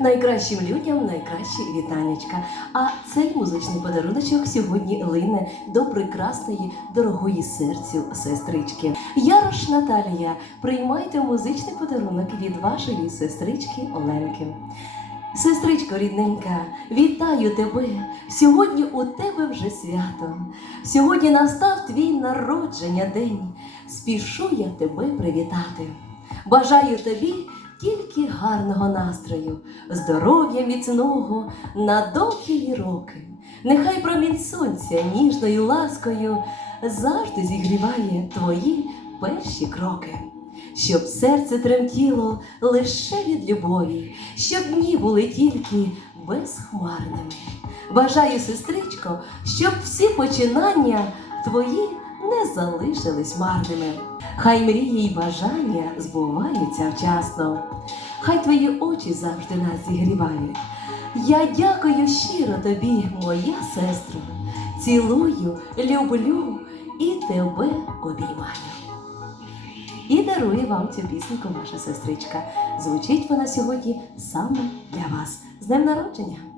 Найкращим людям найкращі вітанечка. А цей музичний подаруночок сьогодні лине до прекрасної, дорогої серцю сестрички. Ярош Наталія, приймайте музичний подарунок від вашої сестрички Оленки. Сестричко рідненька, вітаю тебе! Сьогодні у тебе вже свято. Сьогодні настав твій народження день. Спішу я тебе привітати. Бажаю тобі тільки гарного настрою, здоров'я міцного на довгі роки. Нехай промінь сонця ніжною ласкою завжди зігріває твої перші кроки. Щоб серце тремтіло лише від любові, щоб дні були тільки безхмарними. Бажаю, сестричко, щоб всі починання твої не залишились марними. Хай мрії й бажання збуваються вчасно, хай твої очі завжди нас зігрівають. Я дякую щиро тобі, моя сестро, цілую, люблю і тебе обіймаю. І дарує вам цю пісеньку ваша сестричка. Звучить вона сьогодні саме для вас. З днем народження!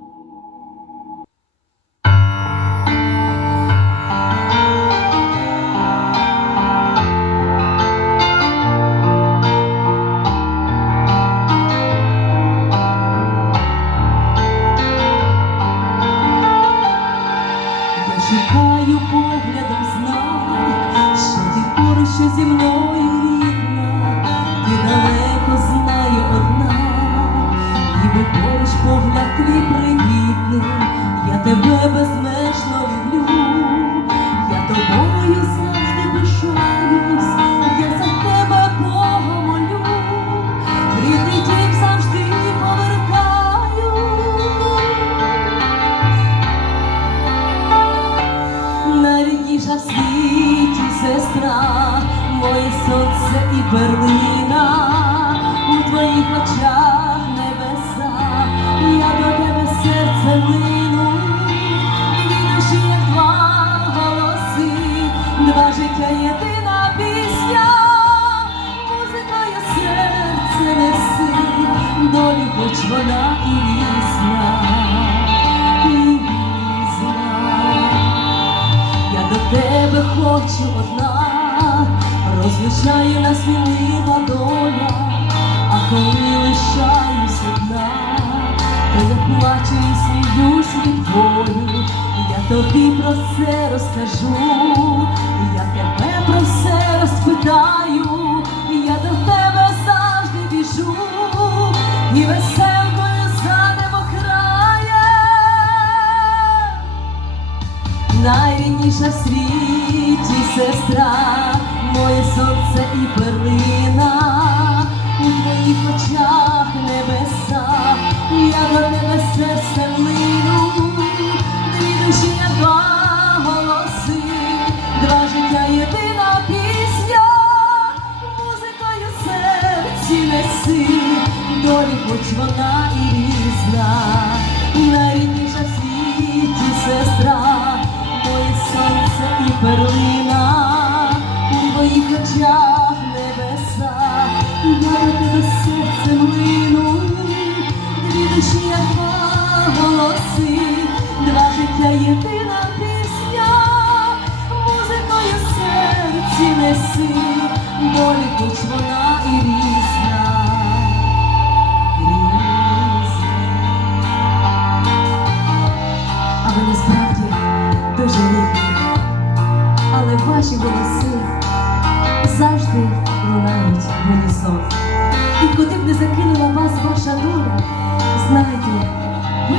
Я шукаю поглядом знак, що ти поруч що зі мною моє сонце і перлина, у твоїх очах небеса, я до тебе серце лину, дві душі, як два голоси, два життя, єдина пісня, музикою серце неси, долю, хоч вона і різна, і різна. Я до тебе хочу одна, розлучає нас мінлива доля, а коли лишаюсь одна, то я плачу і сміюсь від болю, я тобі про це розкажу, я тебе про все розпитаю, я до тебе завжди біжу, і веселкою задемо краєм. Найрідніша в світі сестра, хоч вона і різна, найрідніша в світі сестра, моє сонце і перлина, у твоїх очах небеса, я до тебе ваші голоси завжди лунають в унісон. І куди б не закинула вас ваша доля, знайте, ви